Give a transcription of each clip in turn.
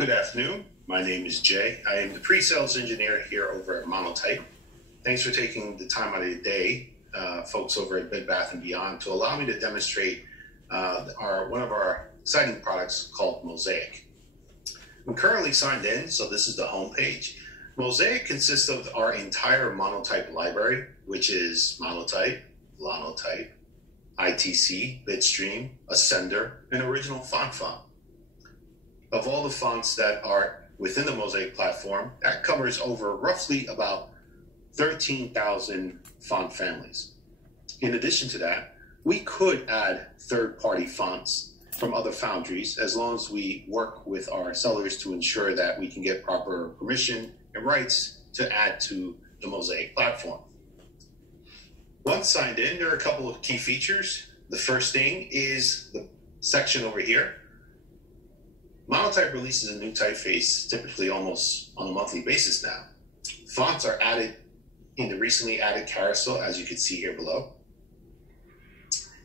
Good afternoon. My name is Jay. I am the pre-sales engineer here over at Monotype. Thanks for taking the time out of your day, folks over at Bed Bath & Beyond, to allow me to demonstrate one of our exciting products called Mosaic. I'm currently signed in, so this is the home page. Mosaic consists of our entire Monotype library, which is Monotype, Linotype, ITC, Bitstream, Ascender, and Original Font. Of all the fonts that are within the Mosaic platform, that covers over roughly about 13,000 font families. In addition to that, we could add third-party fonts from other foundries as long as we work with our sellers to ensure that we can get proper permission and rights to add to the Mosaic platform. Once signed in, there are a couple of key features. The first thing is the section over here. Monotype releases a new typeface typically almost on a monthly basis now. Fonts are added in the recently added carousel, as you can see here below.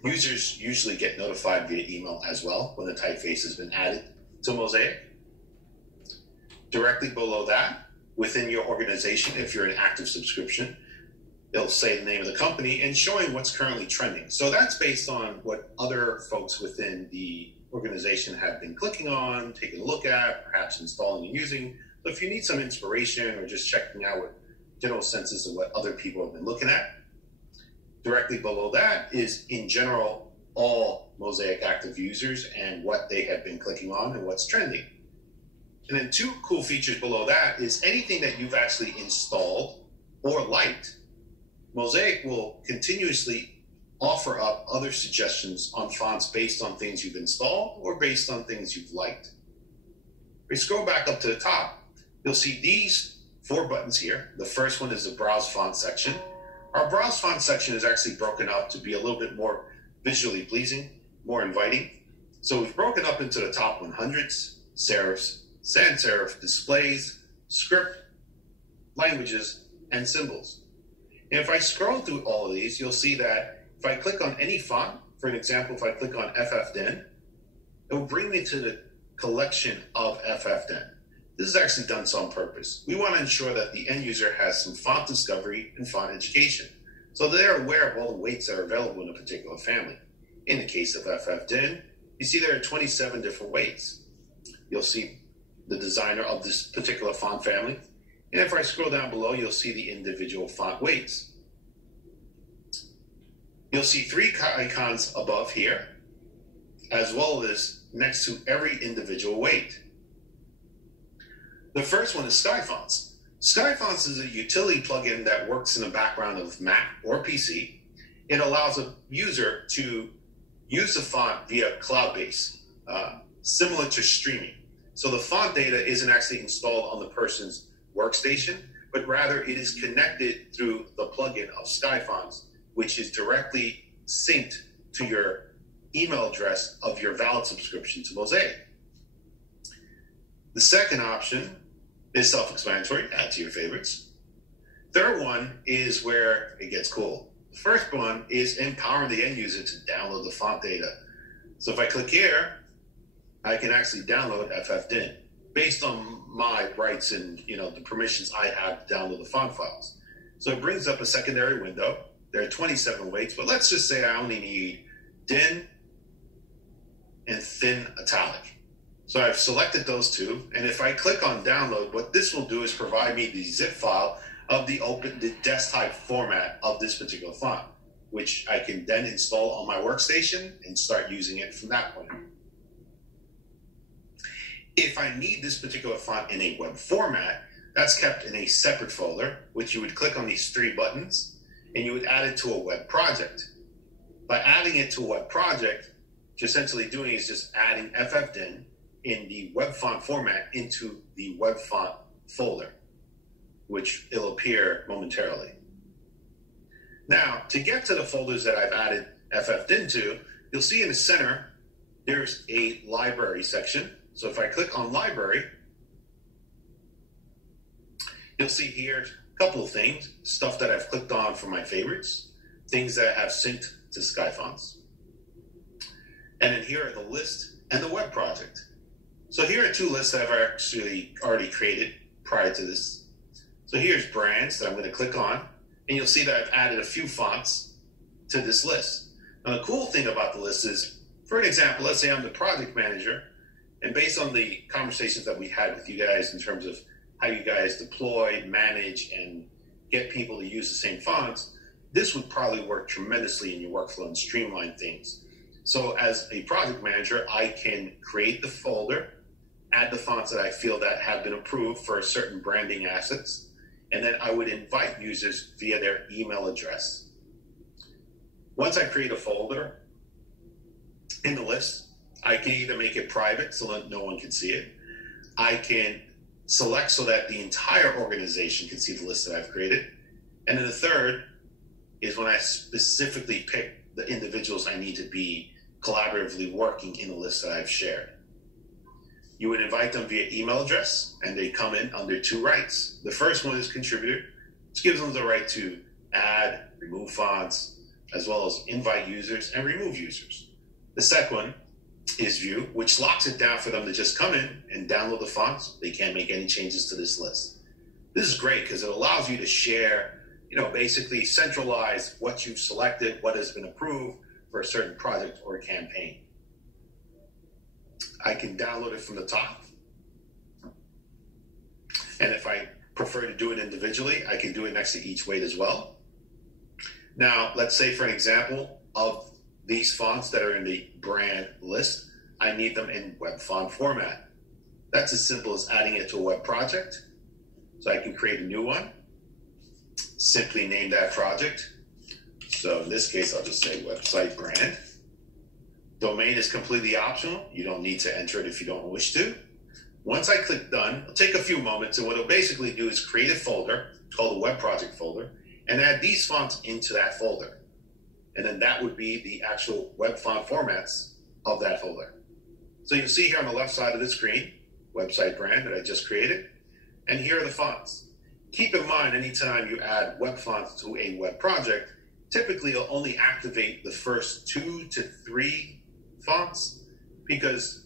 Users usually get notified via email as well when the typeface has been added to Mosaic. Directly below that, within your organization, if you're an active subscription, it'll say the name of the company and showing what's currently trending. So that's based on what other folks within the organization have been clicking on, taking a look at, perhaps installing and using. So if you need some inspiration or just checking out what general senses of what other people have been looking at, directly below that is, in general, all Mosaic active users and what they have been clicking on and what's trending. And then two cool features below that is anything that you've actually installed or liked, Mosaic will continuously offer up other suggestions on fonts based on things you've installed or based on things you've liked. If we scroll back up to the top, you'll see these four buttons here. The first one is the Browse Font section. Our Browse Font section is actually broken up to be a little bit more visually pleasing, more inviting. So we've broken up into the top 100s, serifs, sans serif, displays, script, languages, and symbols. And if I scroll through all of these, you'll see that if I click on any font, for an example, if I click on FFDen, it will bring me to the collection of FFDen. This is actually done so on purpose. We want to ensure that the end user has some font discovery and font education, so they're aware of all the weights that are available in a particular family. In the case of FFDen, you see there are 27 different weights. You'll see the designer of this particular font family. And if I scroll down below, you'll see the individual font weights. You'll see three icons above here, as well as next to every individual weight. The first one is Skyfonts. Skyfonts is a utility plugin that works in the background of Mac or PC. It allows a user to use the font via cloud-based, similar to streaming. So the font data isn't actually installed on the person's workstation, but rather it is connected through the plugin of Skyfonts, which is directly synced to your email address of your valid subscription to Mosaic. The second option is self-explanatory, add to your favorites. Third one is where it gets cool. The first one is empowering the end user to download the font data. So if I click here, I can actually download FFDen based on my rights and the permissions I have to download the font files. So it brings up a secondary window. There are 27 weights, but let's just say I only need DIN and thin italic. So I've selected those two, and if I click on download, what this will do is provide me the zip file of the desktop format of this particular font, which I can then install on my workstation and start using it from that point. If I need this particular font in a web format, that's kept in a separate folder, which you would click on these three buttons, and you would add it to a web project. By adding it to a web project, what you're essentially doing is just adding FFDen in the web font format into the web font folder, which it'll appear momentarily. Now, to get to the folders that I've added FFDen to, you'll see in the center, there's a library section. So if I click on library, you'll see here a couple of things, stuff that I've clicked on for my favorites, things that have synced to Skyfonts. And then here are the list and the web project. So here are two lists that I've actually already created prior to this. So here's brands that I'm going to click on, and you'll see that I've added a few fonts to this list. Now the cool thing about the list is, for an example, let's say I'm the project manager, and based on the conversations that we had with you guys in terms of how you guys deploy, manage, and get people to use the same fonts, this would probably work tremendously in your workflow and streamline things. So as a project manager, I can create the folder, add the fonts that I feel that have been approved for certain branding assets, and then I would invite users via their email address. Once I create a folder in the list, I can either make it private so that no one can see it. I can select so that the entire organization can see the list that I've created. And then the third is when I specifically pick the individuals I need to be collaboratively working in the list that I've shared. You would invite them via email address, and they come in under two rights. The first one is contributor, which gives them the right to add, remove fonts, as well as invite users and remove users. The second one is view, which locks it down for them to just come in and download the fonts. They can't make any changes to this list. This is great because it allows you to share, basically centralize what you've selected, what has been approved for a certain project or campaign. I can download it from the top. And if I prefer to do it individually, I can do it next to each weight as well. Now, let's say for an example of these fonts that are in the brand list, I need them in web font format. That's as simple as adding it to a web project. So I can create a new one, simply name that project. So in this case, I'll just say website brand. Domain is completely optional. You don't need to enter it if you don't wish to. Once I click done, it'll take a few moments, and what it'll basically do is create a folder called a web project folder and add these fonts into that folder. And then that would be the actual web font formats of that folder. So you'll see here on the left side of the screen, website brand that I just created, and here are the fonts. Keep in mind, anytime you add web fonts to a web project, typically it'll only activate the first 2 to 3 fonts because,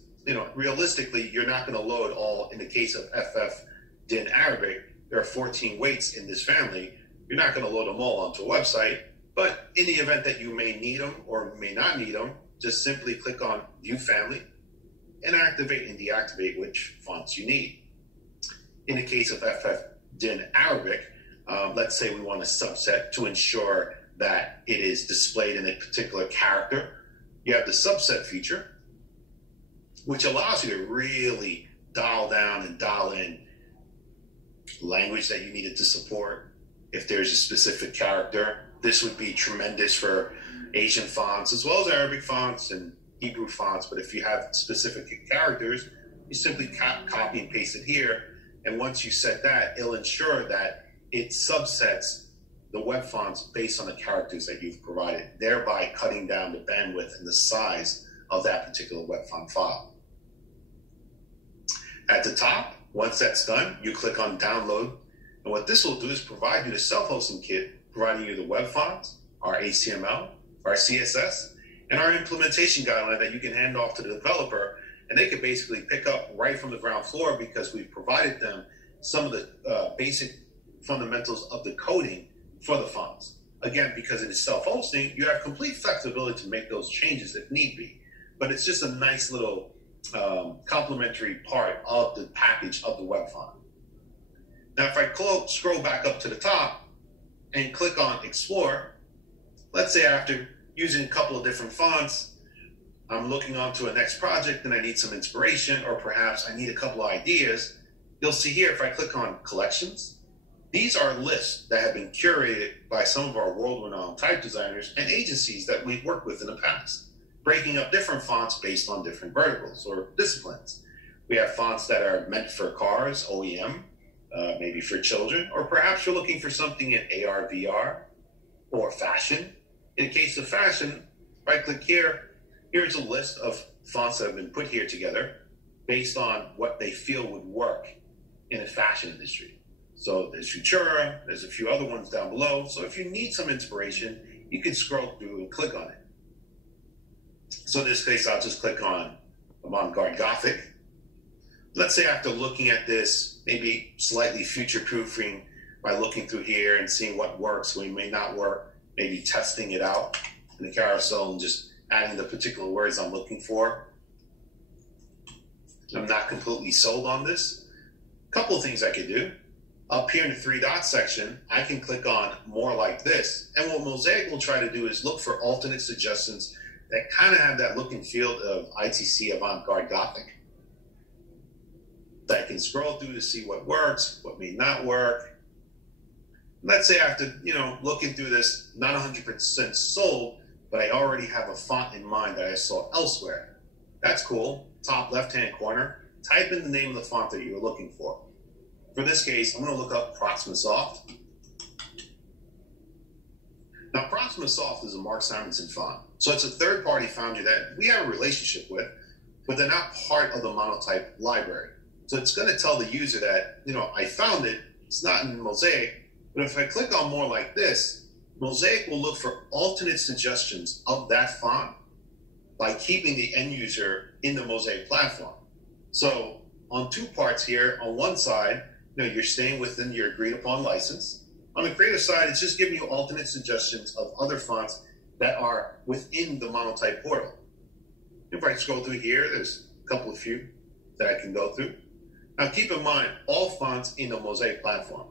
realistically, you're not going to load all. In the case of FF Din Arabic, there are 14 weights in this family. You're not going to load them all onto a website, but in the event that you may need them or may not need them, just simply click on View Family and activate and deactivate which fonts you need. In the case of FF Din Arabic, let's say we want a subset to ensure that it is displayed in a particular character. You have the subset feature, which allows you to really dial down and dial in language that you needed to support. If there's a specific character, this would be tremendous for Asian fonts as well as Arabic fonts and Hebrew fonts. But if you have specific characters, you simply copy and paste it here. And once you set that, it'll ensure that it subsets the web fonts based on the characters that you've provided, thereby cutting down the bandwidth and the size of that particular web font file. At the top, once that's done, you click on download. And what this will do is provide you the self-hosting kit, providing you the web fonts, our HTML, our CSS, and our implementation guideline that you can hand off to the developer. And they can basically pick up right from the ground floor because we've provided them some of the basic fundamentals of the coding for the fonts. Again, because it is self-hosting, you have complete flexibility to make those changes if need be. But it's just a nice little complementary part of the package of the web font. Now, if I scroll back up to the top and click on Explore, let's say after using a couple of different fonts, I'm looking onto a next project and I need some inspiration, or perhaps I need a couple of ideas. You'll see here, if I click on Collections, these are lists that have been curated by some of our world-renowned type designers and agencies that we've worked with in the past, breaking up different fonts based on different verticals or disciplines. We have fonts that are meant for cars, OEM, maybe for children, or perhaps you're looking for something in AR, VR, or fashion. In the case of fashion, right click here, here's a list of fonts that have been put here together based on what they feel would work in the fashion industry. So there's Futura, there's a few other ones down below. So if you need some inspiration, you can scroll through and click on it. So in this case, I'll just click on Avant-Garde Gothic. Let's say after looking at this, maybe slightly future-proofing by looking through here and seeing what works, what may not work, maybe testing it out in the carousel and just adding the particular words I'm looking for. I'm not completely sold on this. A couple of things I could do. Up here in the 3 dots section, I can click on more like this. And what Mosaic will try to do is look for alternate suggestions that kind of have that look and feel of ITC Avant-Garde Gothic. I can scroll through to see what works, what may not work. Let's say after, looking through this, not 100% sold, but I already have a font in mind that I saw elsewhere. That's cool. Top left-hand corner, type in the name of the font that you're looking for. For this case, I'm going to look up ProximaSoft. Now, ProximaSoft is a Mark Simonson font. So it's a third-party foundry that we have a relationship with, but they're not part of the Monotype library. So it's going to tell the user that, I found it, it's not in Mosaic, but if I click on more like this, Mosaic will look for alternate suggestions of that font by keeping the end user in the Mosaic platform. So on 2 parts here, on one side, you're staying within your agreed upon license. On the creator side, it's just giving you alternate suggestions of other fonts that are within the Monotype portal. If I scroll through here, there's a couple of few that I can go through. Now keep in mind, all fonts in the Mosaic platform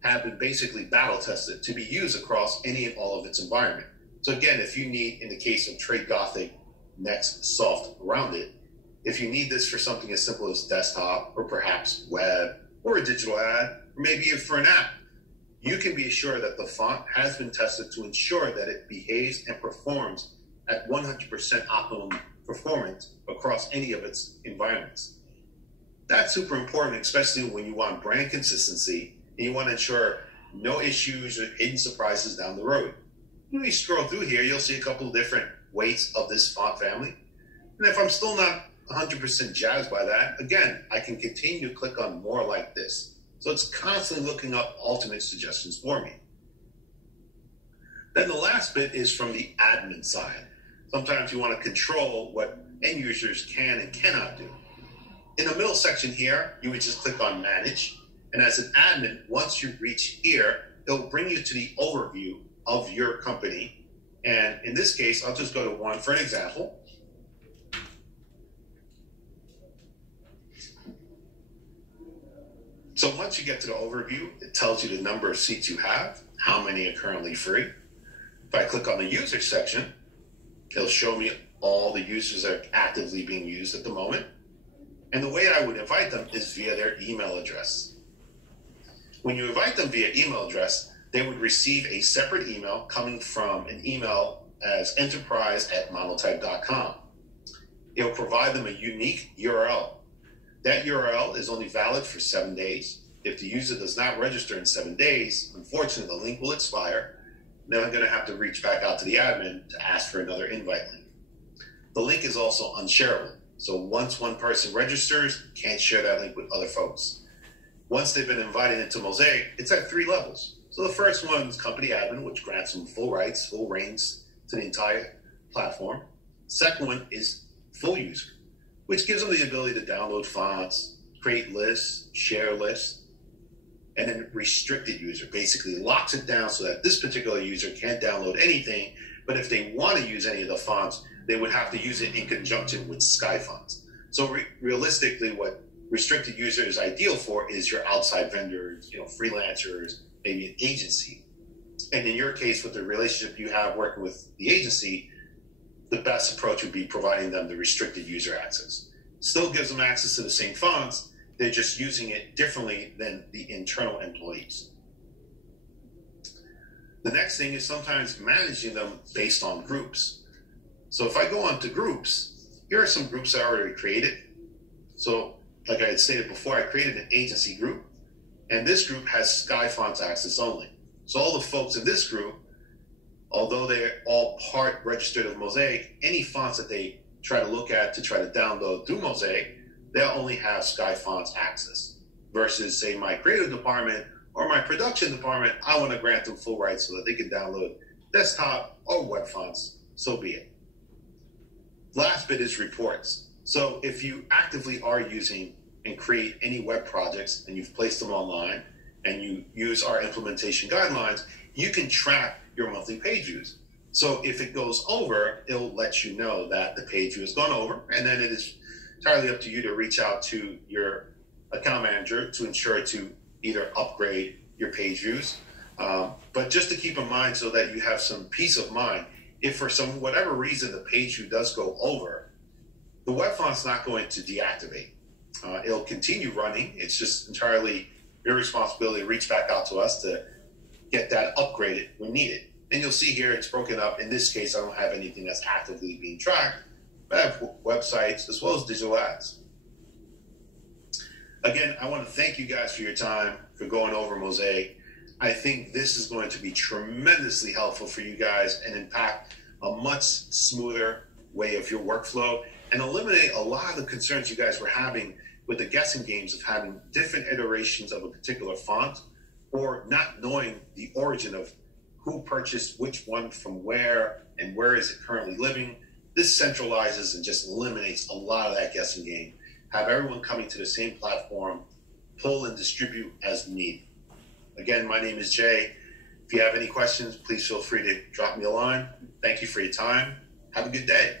have been basically battle tested to be used across any and all of its environment. So again, if you need, in the case of Trade Gothic, Next Soft Rounded, if you need this for something as simple as desktop or perhaps web or a digital ad, or maybe even for an app, you can be assured that the font has been tested to ensure that it behaves and performs at 100% optimum performance across any of its environments. That's super important, especially when you want brand consistency and you want to ensure no issues or hidden surprises down the road. When you scroll through here, you'll see a couple of different weights of this font family. And if I'm still not 100% jazzed by that, again, I can continue to click on more like this. So it's constantly looking up alternate suggestions for me. Then the last bit is from the admin side. Sometimes you want to control what end users can and cannot do. In the middle section here, you would just click on Manage. And as an admin, once you reach here, it'll bring you to the overview of your company. And in this case, I'll just go to one for an example. So once you get to the overview, it tells you the number of seats you have, how many are currently free. If I click on the user section, it'll show me all the users that are actively being used at the moment. And the way I would invite them is via their email address. When you invite them via email address, they would receive a separate email coming from an email as enterprise@monotype.com. It'll provide them a unique URL. That URL is only valid for 7 days. If the user does not register in 7 days, unfortunately, the link will expire. Then I'm going to have to reach back out to the admin to ask for another invite link. The link is also unshareable. So once one person registers, can't share that link with other folks. Once they've been invited into Mosaic, it's at 3 levels. So the first one is company admin, which grants them full rights, full reins to the entire platform. Second one is full user, which gives them the ability to download fonts, create lists, share lists. And then restricted user basically locks it down so that this particular user can't download anything, but if they want to use any of the fonts, they would have to use it in conjunction with Sky fonts. So realistically, what restricted user is ideal for is your outside vendors, freelancers, maybe an agency. And in your case, with the relationship you have working with the agency, the best approach would be providing them the restricted user access. Still gives them access to the same fonts, they're just using it differently than the internal employees. The next thing is sometimes managing them based on groups. So if I go on to groups, here are some groups I already created. So like I had stated before, I created an agency group, and this group has Sky Fonts access only. So all the folks in this group, although they're all part registered of Mosaic, any fonts that they try to look at to try to download through Mosaic, they'll only have Sky Fonts access. Versus, say, my creative department or my production department, I want to grant them full rights so that they can download desktop or web fonts, so be it. Last bit is reports. So if you actively are using and create any web projects and you've placed them online and you use our implementation guidelines, you can track your monthly page views. So if it goes over, it'll let you know that the page view has gone over, and then it is entirely up to you to reach out to your account manager to ensure to either upgrade your page views. But just to keep in mind so that you have some peace of mind, if for some whatever reason the page view does go over, the web font's not going to deactivate. It'll continue running. It's just entirely your responsibility to reach back out to us to get that upgraded when needed. And you'll see here it's broken up. In this case, I don't have anything that's actively being tracked, but I have websites as well as digital ads. Again, I want to thank you guys for your time, for going over Mosaic. I think this is going to be tremendously helpful for you guys and impact a much smoother way of your workflow and eliminate a lot of the concerns you guys were having with the guessing games of having different iterations of a particular font or not knowing the origin of who purchased which one from where and where is it currently living. This centralizes and just eliminates a lot of that guessing game. Have everyone coming to the same platform, pull and distribute as needed. Again, my name is Jay. If you have any questions, please feel free to drop me a line. Thank you for your time. Have a good day.